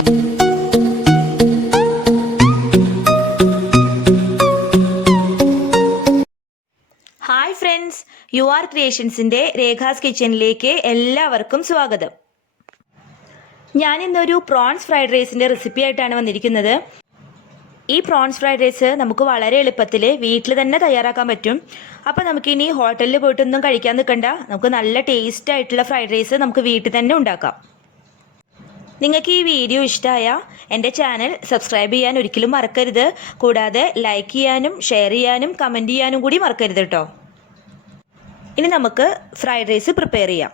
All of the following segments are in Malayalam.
ഹായ് ഫ്രണ്ട്സ്, യു ആർ ക്രിയേഷൻസിൻ്റെ രേഖാസ് കിച്ചണിലേക്ക് എല്ലാവർക്കും സ്വാഗതം. ഞാനിന്നൊരു പ്രോൺസ് ഫ്രൈഡ് റൈസിൻ്റെ റെസിപ്പി ആയിട്ടാണ് വന്നിരിക്കുന്നത്. ഈ പ്രോൺസ് ഫ്രൈഡ് റൈസ് നമുക്ക് വളരെ എളുപ്പത്തിൽ വീട്ടിൽ തന്നെ തയ്യാറാക്കാൻ പറ്റും. അപ്പോൾ നമുക്കിനി ഹോട്ടലിൽ പോയിട്ടൊന്നും കഴിക്കാൻ നിൽക്കണ്ട, നമുക്ക് നല്ല ടേസ്റ്റ് ആയിട്ടുള്ള ഫ്രൈഡ് റൈസ് നമുക്ക് വീട്ടിൽ തന്നെ ഉണ്ടാക്കാം. നിങ്ങൾക്ക് ഈ വീഡിയോ ഇഷ്ടമായ എൻ്റെ ചാനൽ സബ്സ്ക്രൈബ് ചെയ്യാൻ ഒരിക്കലും മറക്കരുത്. കൂടാതെ ലൈക്ക് ചെയ്യാനും ഷെയർ ചെയ്യാനും കമൻറ്റ് ചെയ്യാനും കൂടി മറക്കരുത് കേട്ടോ. ഇനി നമുക്ക് ഫ്രൈഡ് റൈസ് പ്രിപ്പയർ ചെയ്യാം.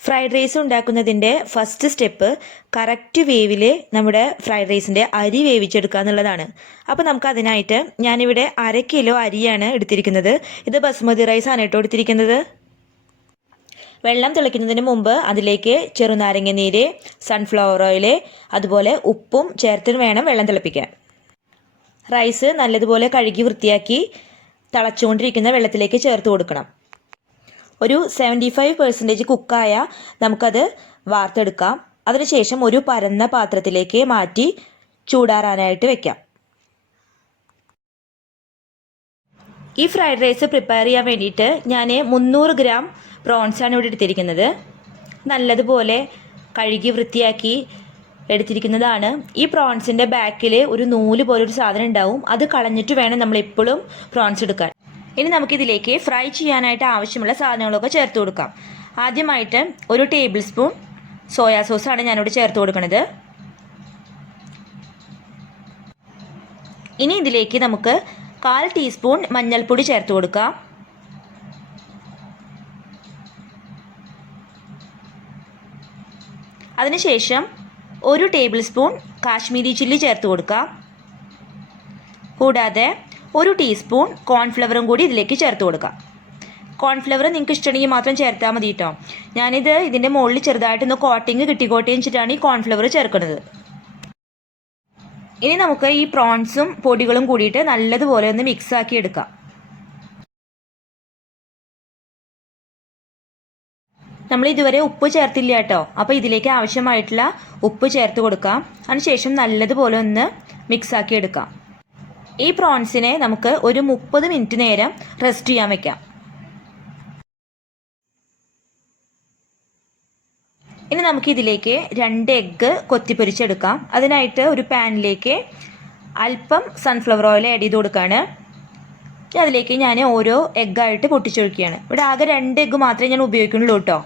ഫ്രൈഡ് റൈസ് ഉണ്ടാക്കുന്നതിൻ്റെ ഫസ്റ്റ് സ്റ്റെപ്പ് കറക്റ്റ് വേവിൽ നമ്മുടെ ഫ്രൈഡ് റൈസിൻ്റെ അരി വേവിച്ചെടുക്കുക എന്നുള്ളതാണ്. അപ്പോൾ നമുക്ക് അതിനായിട്ട് ഞാനിവിടെ 1/2 കിലോ അരിയാണ് എടുത്തിരിക്കുന്നത്. ഇത് ബസ്മതി റൈസാണ് കേട്ടോ എടുത്തിരിക്കുന്നത്. വെള്ളം തിളയ്ക്കുന്നതിന് മുമ്പ് അതിലേക്ക് ചെറുനാരങ്ങ നീര്, സൺഫ്ലവർ ഓയിൽ, അതുപോലെ ഉപ്പും ചേർത്ത് വേണം വെള്ളം തിളപ്പിക്കാൻ. റൈസ് നല്ലതുപോലെ കഴുകി വൃത്തിയാക്കി തിളച്ചുകൊണ്ടിരിക്കുന്ന വെള്ളത്തിലേക്ക് ചേർത്ത് കൊടുക്കണം. ഒരു 75% കുക്കായ നമുക്കത് വാർത്തെടുക്കാം. അതിനുശേഷം ഒരു പരന്ന പാത്രത്തിലേക്ക് മാറ്റി ചൂടാറാനായിട്ട് വെക്കാം. ഈ ഫ്രൈഡ് റൈസ് പ്രിപ്പയർ ചെയ്യാൻ വേണ്ടിയിട്ട് ഞാൻ 300 ഗ്രാം പ്രോൺസാണ് ഇവിടെ എടുത്തിരിക്കുന്നത്. നല്ലതുപോലെ കഴുകി വൃത്തിയാക്കി എടുത്തിരിക്കുന്നതാണ്. ഈ പ്രോൺസിൻ്റെ ബാക്കിൽ ഒരു നൂല് പോലൊരു സാധനം ഉണ്ടാവും, അത് കളഞ്ഞിട്ട് വേണം നമ്മൾ എപ്പോഴും പ്രോൺസ് എടുക്കാൻ. ഇനി നമുക്കിതിലേക്ക് ഫ്രൈ ചെയ്യാനായിട്ട് ആവശ്യമുള്ള സാധനങ്ങളൊക്കെ ചേർത്ത് കൊടുക്കാം. ആദ്യമായിട്ട് 1 ടേബിൾ സ്പൂൺ സോയാ സോസാണ് ഞാനിവിടെ ചേർത്ത് കൊടുക്കുന്നത്. ഇനി ഇതിലേക്ക് നമുക്ക് 1/4 ടീസ്പൂൺ മഞ്ഞൾപ്പൊടി ചേർത്ത് കൊടുക്കാം. അതിനുശേഷം 1 ടേബിൾ സ്പൂൺ കാശ്മീരി ചില്ലി ചേർത്ത് കൊടുക്കാം. കൂടാതെ 1 ടീസ്പൂൺ കോൺഫ്ലവറും കൂടി ഇതിലേക്ക് ചേർത്ത് കൊടുക്കാം. കോൺഫ്ലവർ നിങ്ങൾക്ക് ഇഷ്ടമുണ്ടെങ്കിൽ മാത്രം ചേർത്താൽ മതി കേട്ടോ. ഞാനിത് ഇതിൻ്റെ മുകളിൽ ചെറുതായിട്ടൊന്ന് കോട്ടിങ് കിട്ടിക്കോട്ടെ വെച്ചിട്ടാണ് ഈ കോൺഫ്ലവർ ചേർക്കുന്നത്. ഇനി നമുക്ക് ഈ പ്രോൺസും പൊടികളും കൂടിയിട്ട് നല്ലതുപോലെ ഒന്ന് മിക്സ് ആക്കി എടുക്കാം. നമ്മൾ ഇതുവരെ ഉപ്പ് ചേർത്തില്ല കേട്ടോ. അപ്പോൾ ഇതിലേക്ക് ആവശ്യമായിട്ടുള്ള ഉപ്പ് ചേർത്ത് കൊടുക്കാം. അതിനുശേഷം നല്ലതുപോലെ ഒന്ന് മിക്സ് ആക്കി എടുക്കാം. ഈ പ്രോൺസിനെ നമുക്ക് ഒരു 30 മിനിറ്റ് നേരം റെസ്റ്റ് ചെയ്യാൻ വെക്കാം. ഇനി നമുക്കിതിലേക്ക് 2 എഗ്ഗ് കൊത്തിപ്പൊരിച്ചെടുക്കാം. അതിനായിട്ട് ഒരു പാനിലേക്ക് അല്പം സൺഫ്ലവർ ഓയിൽ ആഡ് ചെയ്ത് കൊടുക്കുകയാണ്. അതിലേക്ക് ഞാൻ ഓരോ എഗ്ഗായിട്ട് പൊട്ടിച്ചൊഴിക്കുകയാണ്. ഇവിടെ ആകെ 2 എഗ്ഗ് മാത്രമേ ഞാൻ ഉപയോഗിക്കുന്നുള്ളൂ കേട്ടോ.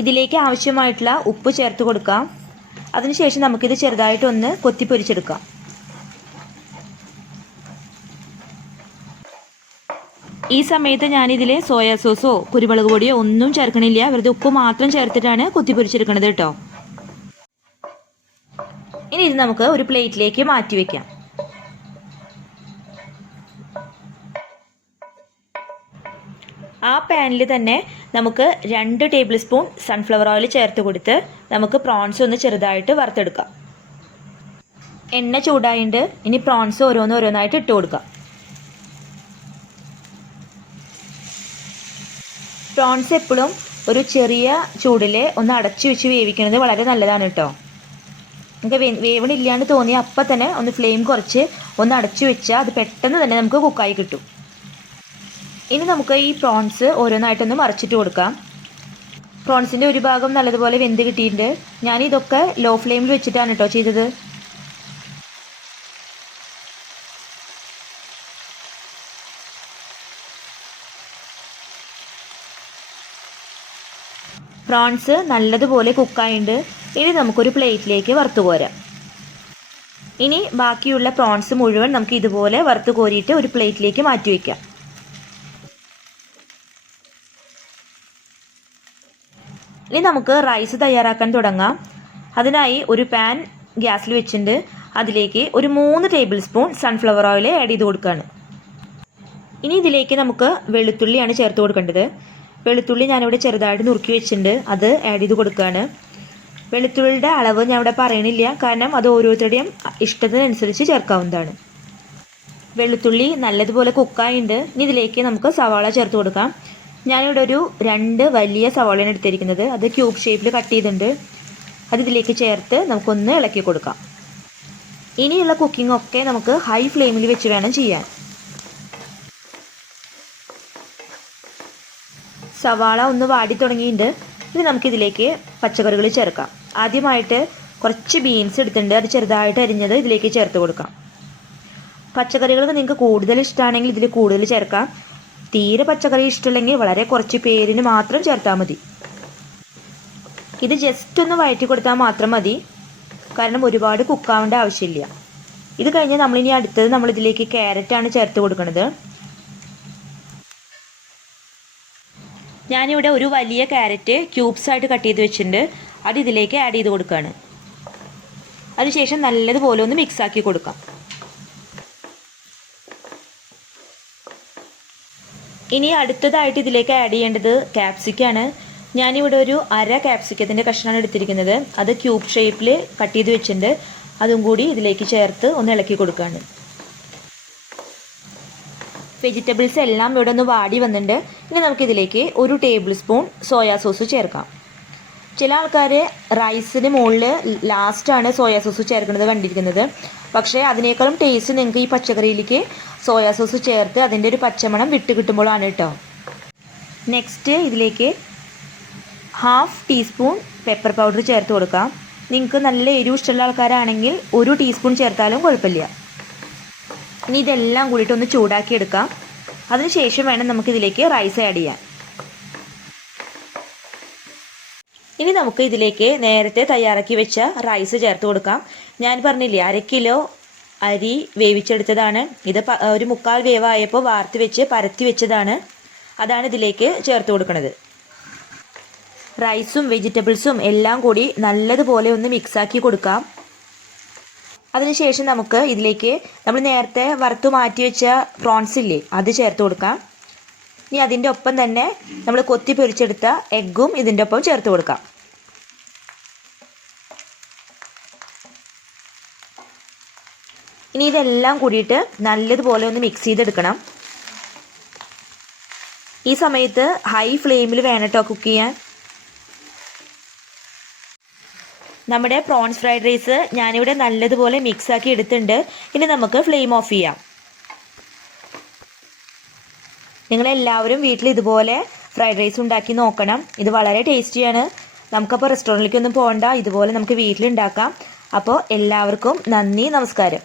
ഇതിലേക്ക് ആവശ്യമായിട്ടുള്ള ഉപ്പ് ചേർത്ത് കൊടുക്കാം. അതിനുശേഷം നമുക്കിത് ചെറുതായിട്ടൊന്ന് കൊത്തിപ്പൊരിച്ചെടുക്കാം. ഈ സമയത്ത് ഞാനിതിൽ സോയാ സോസോ കുരുമുളക് പൊടിയോ ഒന്നും ചേർക്കണില്ല. വെറുതെ ഉപ്പ് മാത്രം ചേർത്തിട്ടാണ് കൊത്തിപ്പൊരിച്ചെടുക്കുന്നത് കേട്ടോ. ഇനി ഇത് നമുക്ക് ഒരു പ്ലേറ്റിലേക്ക് മാറ്റി വയ്ക്കാം. ആ പാനിൽ തന്നെ നമുക്ക് 2 ടേബിൾ സ്പൂൺ സൺഫ്ലവർ ഓയിൽ ചേർത്ത് കൊടുത്ത് നമുക്ക് പ്രോൺസ് ഒന്ന് ചെറുതായിട്ട് വറുത്തെടുക്കാം. എണ്ണ ചൂടായിട്ട് ഇനി പ്രോൺസ് ഓരോന്നായിട്ട് ഇട്ട് കൊടുക്കാം. പ്രോൺസ് എപ്പോഴും ഒരു ചെറിയ ചൂടിൽ ഒന്ന് അടച്ചു വെച്ച് വേവിക്കുന്നത് വളരെ നല്ലതാണ് കേട്ടോ. നമുക്ക് വേവണില്ലാണ്ട് തോന്നിയാൽ അപ്പം തന്നെ ഒന്ന് ഫ്ലെയിം കുറച്ച് ഒന്ന് അടച്ചു വെച്ചാൽ അത് പെട്ടെന്ന് തന്നെ നമുക്ക് കുക്കായി കിട്ടും. ഇനി നമുക്ക് ഈ പ്രോൺസ് ഓരോന്നായിട്ടൊന്ന് മറിച്ചിട്ട് കൊടുക്കാം. പ്രോൺസിൻ്റെ ഒരു ഭാഗം നല്ലതുപോലെ വെന്ത് കിട്ടിയിട്ടുണ്ട്. ഞാനിതൊക്കെ ലോ ഫ്ലെയിമിൽ വെച്ചിട്ടാണ് കേട്ടോ ചെയ്തത്. പ്രോൺസ് നല്ലതുപോലെ കുക്കായിട്ടുണ്ട്. ഇനി നമുക്കൊരു പ്ലേറ്റിലേക്ക് വറുത്ത് കോരാം. ഇനി ബാക്കിയുള്ള പ്രോൺസ് മുഴുവൻ നമുക്ക് ഇതുപോലെ വറുത്ത് കോരിയിട്ട് ഒരു പ്ലേറ്റിലേക്ക് മാറ്റി വയ്ക്കാം. ഇനി നമുക്ക് റൈസ് തയ്യാറാക്കാൻ തുടങ്ങാം. അതിനായി ഒരു പാൻ ഗ്യാസിൽ വെച്ചിട്ടുണ്ട്. അതിലേക്ക് ഒരു 3 table spoon sunflower oil add ചെയ്ത് കൊടുക്കുകയാണ്. ഇനി ഇതിലേക്ക് നമുക്ക് വെളുത്തുള്ളിയാണ് ചേർത്ത് കൊടുക്കേണ്ടത്. വെളുത്തുള്ളി ഞാനിവിടെ ചെറുതായിട്ട് നുറുക്കി വെച്ചിട്ടുണ്ട്, അത് ആഡ് ചെയ്ത് കൊടുക്കുകയാണ്. വെളുത്തുള്ളിയുടെ അളവ് ഞാൻ ഇവിടെ പറയണില്ല, കാരണം അത് ഓരോരുത്തരുടെയും ഇഷ്ടത്തിനനുസരിച്ച് ചേർക്കാവുന്നതാണ്. വെളുത്തുള്ളി നല്ലതുപോലെ കുക്കായിട്ടുണ്ട്. ഇനി ഇതിലേക്ക് നമുക്ക് സവാള ചേർത്ത് കൊടുക്കാം. ഞാനിവിടെ ഒരു 2 വലിയ സവാളയാണ് എടുത്തിരിക്കുന്നത്, അത് ക്യൂബ് ഷേപ്പിൽ കട്ട് ചെയ്തിട്ടുണ്ട്. അത് ഇതിലേക്ക് ചേർത്ത് നമുക്കൊന്ന് ഇളക്കി കൊടുക്കാം. ഇനിയുള്ള കുക്കിംഗ് ഒക്കെ നമുക്ക് ഹൈ ഫ്ലെയിമിൽ വെച്ച് വേണം ചെയ്യാൻ. സവാള ഒന്ന് വാടി തുടങ്ങിയിട്ടുണ്ട്. ഇനി നമുക്കിതിലേക്ക് പച്ചക്കറികൾ ചേർക്കാം. ആദ്യമായിട്ട് കുറച്ച് ബീൻസ് എടുത്തിട്ടുണ്ട്, അത് ചെറുതായിട്ട് അരിഞ്ഞത് ഇതിലേക്ക് ചേർത്ത് കൊടുക്കാം. പച്ചക്കറികൾക്ക് നിങ്ങൾക്ക് കൂടുതൽ ഇഷ്ടമാണെങ്കിൽ ഇതിൽ കൂടുതൽ ചേർക്കാം. തീരെ പച്ചക്കറി ഇഷ്ടമില്ലെങ്കിൽ വളരെ കുറച്ച് പേരിന് മാത്രം ചേർത്താൽ മതി. ഇത് ജസ്റ്റ് ഒന്ന് വഴറ്റി കൊടുത്താൽ മാത്രം മതി, കാരണം ഒരുപാട് കുക്കാവേണ്ട ആവശ്യമില്ല. ഇത് കഴിഞ്ഞ് നമ്മളിനി അടുത്തത് നമ്മളിതിലേക്ക് ക്യാരറ്റാണ് ചേർത്ത് കൊടുക്കുന്നത്. ഞാനിവിടെ ഒരു വലിയ ക്യാരറ്റ് ക്യൂബ്സ് ആയിട്ട് കട്ട് ചെയ്ത് വെച്ചിട്ടുണ്ട്, അത് ഇതിലേക്ക് ആഡ് ചെയ്ത് കൊടുക്കുകയാണ്. അതിനുശേഷം നല്ലതുപോലെ ഒന്ന് മിക്സ് ആക്കി കൊടുക്കാം. ഇനി അടുത്തതായിട്ട് ഇതിലേക്ക് ആഡ് ചെയ്യേണ്ടത് ക്യാപ്സിക്കാണ്. ഞാനിവിടെ ഒരു അര ക്യാപ്സിക്കത്തിൻ്റെ കഷ്ണമാണ് എടുത്തിരിക്കുന്നത്, അത് ക്യൂബ് ഷേപ്പിൽ കട്ട് ചെയ്ത് വെച്ചിട്ടുണ്ട്. അതും കൂടി ഇതിലേക്ക് ചേർത്ത് ഒന്ന് ഇളക്കി കൊടുക്കുകയാണ്. വെജിറ്റബിൾസ് എല്ലാം ഇവിടെ ഒന്ന് വാടി വന്നിട്ടുണ്ട്. ഇനി നമുക്കിതിലേക്ക് 1 ടേബിൾ സ്പൂൺ സോയാ സോസ് ചേർക്കാം. ചില ആൾക്കാർ റൈസിന് മുകളിൽ ലാസ്റ്റാണ് സോയാ സോസ് ചേർക്കുന്നത് കണ്ടിരിക്കുന്നത്. പക്ഷേ അതിനേക്കാളും ടേസ്റ്റ് നിങ്ങൾക്ക് ഈ പച്ചക്കറിയിലേക്ക് സോയാ സോസ് ചേർത്ത് അതിൻ്റെ ഒരു പച്ചമണം വിട്ട് കിട്ടുമ്പോഴാണ് കേട്ടോ. നെക്സ്റ്റ് ഇതിലേക്ക് 1/2 ടീസ്പൂൺ പെപ്പർ പൗഡർ ചേർത്ത് കൊടുക്കാം. നിങ്ങൾക്ക് നല്ല എരിവ് ഇഷ്ടമുള്ള ആൾക്കാരാണെങ്കിൽ 1 ടീസ്പൂൺ ചേർത്താലും കുഴപ്പമില്ല. ഇനി ഇതെല്ലാം കൂടിയിട്ട് ഒന്ന് ചൂടാക്കി എടുക്കാം. അതിനുശേഷം വേണം നമുക്കിതിലേക്ക് റൈസ് ആഡ് ചെയ്യാൻ. ഇനി നമുക്ക് ഇതിലേക്ക് നേരത്തെ തയ്യാറാക്കി വെച്ച റൈസ് ചേർത്ത് കൊടുക്കാം. ഞാൻ പറഞ്ഞില്ലേ 1/2 കിലോ അരി വേവിച്ചെടുത്തതാണ്. ഇത് ഒരു 1/4 വേവായപ്പോൾ വാർത്ത് വെച്ച് പരത്തി വെച്ചതാണ്. അതാണ് ഇതിലേക്ക് ചേർത്ത് കൊടുക്കുന്നത്. റൈസും വെജിറ്റബിൾസും എല്ലാം കൂടി നല്ലതുപോലെ ഒന്ന് മിക്സാക്കി കൊടുക്കാം. അതിനുശേഷം നമുക്ക് ഇതിലേക്ക് നമ്മൾ നേരത്തെ വറുത്ത് മാറ്റി വെച്ച പ്രോൺസ് ഇല്ലേ, അത് ചേർത്ത് കൊടുക്കാം. ഇനി അതിൻ്റെ ഒപ്പം തന്നെ നമ്മൾ കൊത്തി പൊരിച്ചെടുത്ത എഗ്ഗും ഇതിൻ്റെ ഒപ്പം ചേർത്ത് കൊടുക്കാം. ഇനി ഇതെല്ലാം കൂടിയിട്ട് നല്ലതുപോലെ ഒന്ന് മിക്സ് ചെയ്തെടുക്കണം. ഈ സമയത്ത് ഹൈ ഫ്ലെയിമിൽ വേണം കേട്ടോ കുക്ക് ചെയ്യാൻ. നമ്മുടെ പ്രോൺസ് ഫ്രൈഡ് റൈസ് ഞാനിവിടെ നല്ലതുപോലെ മിക്സാക്കി എടുത്തിട്ടുണ്ട്. ഇനി നമുക്ക് ഫ്ലെയിം ഓഫ് ചെയ്യാം. നിങ്ങളെല്ലാവരും വീട്ടിൽ ഇതുപോലെ ഫ്രൈഡ് റൈസ് ഉണ്ടാക്കി നോക്കണം. ഇത് വളരെ ടേസ്റ്റിയാണ്. നമുക്കപ്പോൾ റെസ്റ്റോറൻറ്റിലേക്കൊന്നും പോകണ്ട, ഇതുപോലെ നമുക്ക് വീട്ടിലുണ്ടാക്കാം. അപ്പോൾ എല്ലാവർക്കും നന്ദി, നമസ്കാരം.